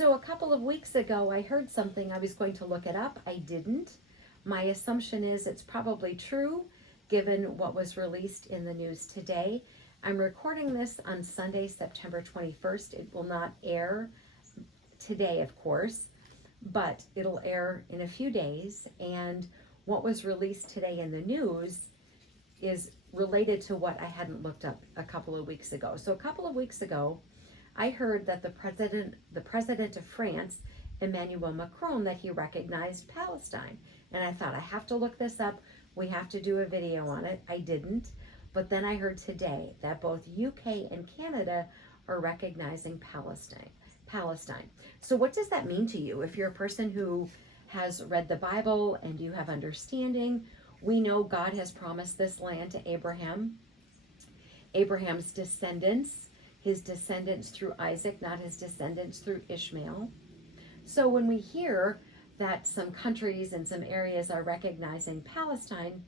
So a couple of weeks ago, I heard something. I was going to look it up. I didn't. My assumption is it's probably true, given what was released in the news today. I'm recording this on Sunday, September 21st. It will not air today, of course, but it'll air in a few days. And what was released today in the news is related to what I hadn't looked up a couple of weeks ago. So a couple of weeks ago, I heard that the president of France, Emmanuel Macron, that he recognized Palestine. And I thought, I have to look this up. We have to do a video on it. I didn't. But then I heard today that both UK and Canada are recognizing Palestine. So what does that mean to you? If you're a person who has read the Bible and you have understanding, we know God has promised this land to Abraham. Abraham's descendants, his descendants through Isaac, not his descendants through Ishmael. So when we hear that some countries and some areas are recognizing Palestine,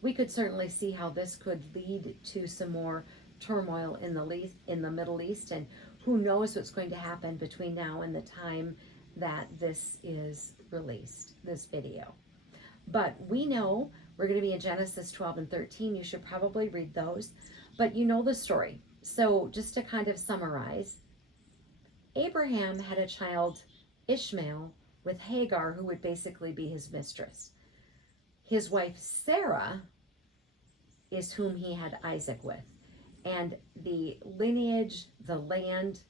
we could certainly see how this could lead to some more turmoil in the Middle East, and who knows what's going to happen between now and the time that this is released, this video. But we know we're going to be in Genesis 12 and 13. You should probably read those, but you know the story. So just to kind of summarize, Abraham had a child, Ishmael, with Hagar, who would basically be his mistress. His wife, Sarah, is whom he had Isaac with. And the lineage, the land,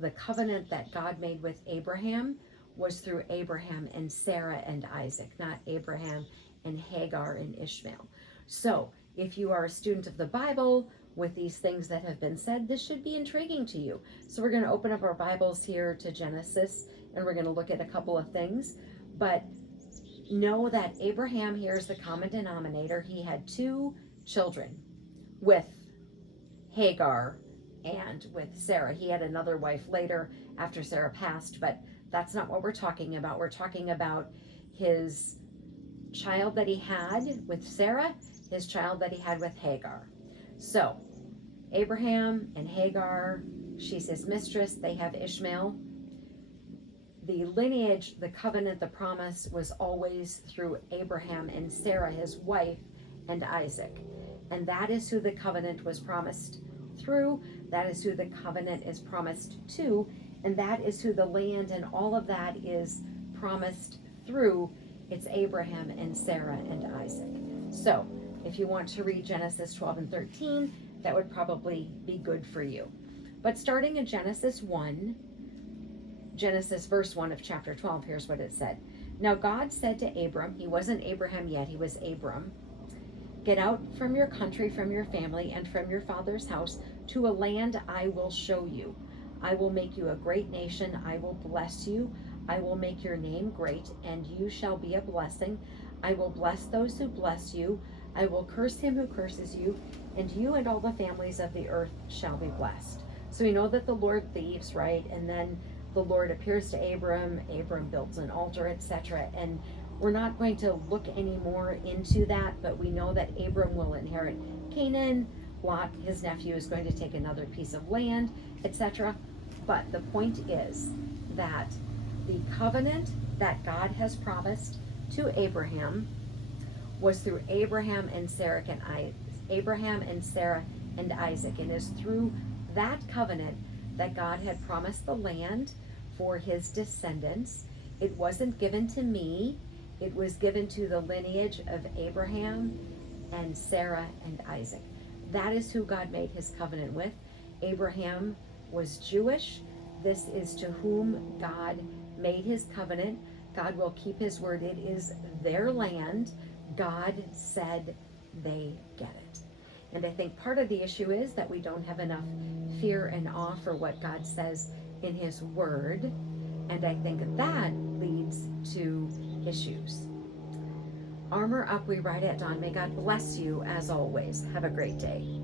the covenant that God made with Abraham was through Abraham and Sarah and Isaac, not Abraham and Hagar and Ishmael. So if you are a student of the Bible, with these things that have been said, this should be intriguing to you. So we're going to open up our Bibles here to Genesis, and we're going to look at a couple of things. But know that Abraham here is the common denominator. He had two children with Hagar and with Sarah. He had another wife later after Sarah passed, but that's not what we're talking about. We're talking about his child that he had with Sarah, his child that he had with Hagar. So, Abraham and Hagar, she's his mistress, they have Ishmael. The lineage, the covenant, the promise was always through Abraham and Sarah, his wife, and Isaac. And that is who the covenant was promised through. That is who the covenant is promised to. And that is who the land and all of that is promised through. It's Abraham and Sarah and Isaac. So, if you want to read Genesis 12 and 13, that would probably be good for you. But starting in Genesis verse 1 of chapter 12, here's what it said. Now God said to Abram, he wasn't Abraham yet, he was Abram, get out from your country, from your family, and from your father's house to a land I will show you. I will make you a great nation. I will bless you. I will make your name great, and you shall be a blessing. I will bless those who bless you. I will curse him who curses you, and you and all the families of the earth shall be blessed. So we know that the Lord leaves, right? And then the Lord appears to Abram. Abram builds an altar, etc. And we're not going to look any more into that, but we know that Abram will inherit Canaan. Lot, his nephew, is going to take another piece of land, etc. But the point is that the covenant that God has promised to Abraham was through Abraham and Sarah and Isaac, and is through that covenant that God had promised the land for his descendants. It wasn't given to me. It was given to the lineage of Abraham and Sarah and Isaac. That is who God made his covenant with. Abraham was Jewish. This is to whom God made his covenant. God will keep his word. It is their land. God said they get it. And I think part of the issue is that we don't have enough fear and awe for what God says in his word. And I think that leads to issues. Armor up, we ride at dawn. May God bless you as always. Have a great day.